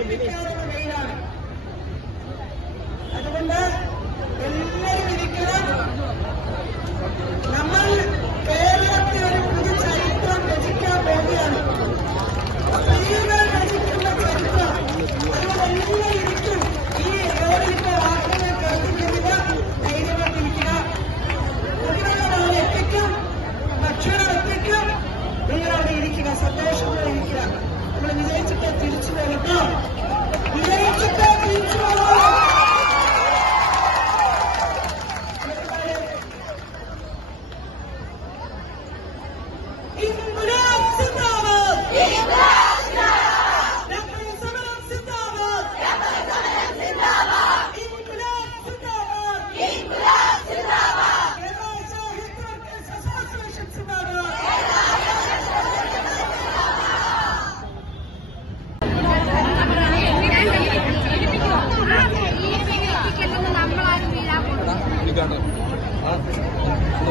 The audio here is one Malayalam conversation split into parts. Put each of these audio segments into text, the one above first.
Ano ba ಸರ್ಕಾರ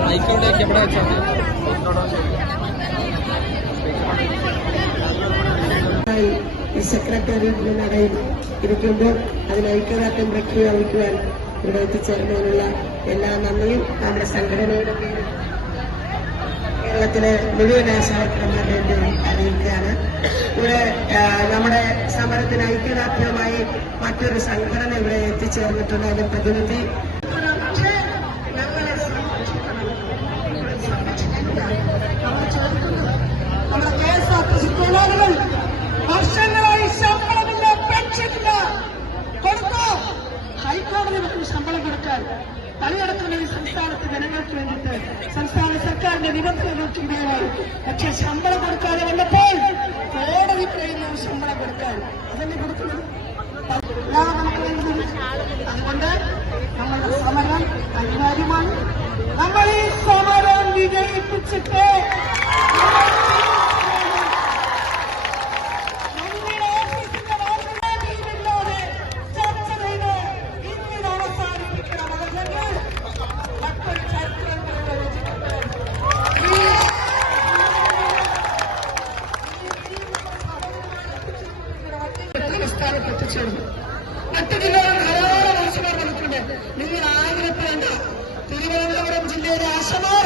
മൈക്കോട്ടേക്ക് എവിടെ വെച്ചാണ് ഈ സെക്രട്ടേറിയറ്റിന് നടയിൽ ഇരിക്കുമ്പോൾ അതിന് ഐക്യദാർഢ്യം പ്രഖ്യാപിക്കുവാൻ ഇവിടെ എത്തിച്ചേർന്നതിനുള്ള എല്ലാ നന്ദിയും നമ്മുടെ സംഘടനയുടെ പേരിൽ കേരളത്തിലെ മുഴുവൻ ആശാവർക്കന്മാരുടെ പേരിൽ അറിയിക്കുകയാണ്. ഇവിടെ നമ്മുടെ സമരത്തിന് ഐക്യദാർഢ്യമായി മറ്റൊരു സംഘടന ഇവിടെ എത്തിച്ചേർന്നിട്ടുണ്ട്. അതിന്റെ പ്രതിനിധി തൊഴിലാളികൾ വർഷങ്ങളായി ശമ്പളമില്ല പെൻഷനില്ല. കൊടുക്കോ. ഹൈക്കോടതി മറ്റും ശമ്പളം കൊടുക്കാൻ പലയിടത്തുള്ള ഈ സംസ്ഥാനത്ത് ജനങ്ങൾക്ക് വേണ്ടിയിട്ട് സംസ്ഥാന സർക്കാരിന്റെ നിബന്ധനകൾക്ക് വിധേയമായി പക്ഷെ ശമ്പളം കൊടുക്കാതെ വന്നപ്പോൾ കോടതി പ്രേരിയും ശമ്പളം കൊടുക്കാൻ. അതന്നെ കൊടുക്കുന്നത്? അതുകൊണ്ട് നമ്മളുടെ സമരം അനിവാര്യമാണ്. നമ്മൾ ഈ സമരം വിജയിപ്പിച്ചിട്ട് മറ്റു ജില്ലകളിൽ ധാരാളം മനുഷ്യന്മാർ വന്നിട്ടുണ്ട്. നിങ്ങൾ ആയിരത്തി വേണ്ട തിരുവനന്തപുരം ജില്ലയിലെ ആശമാർ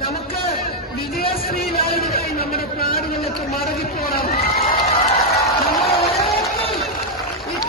നമുക്ക് വിജയശ്രീ ലായനികളായി നമ്മുടെ പ്രാണികളിലേക്ക് മടങ്ങിപ്പോണം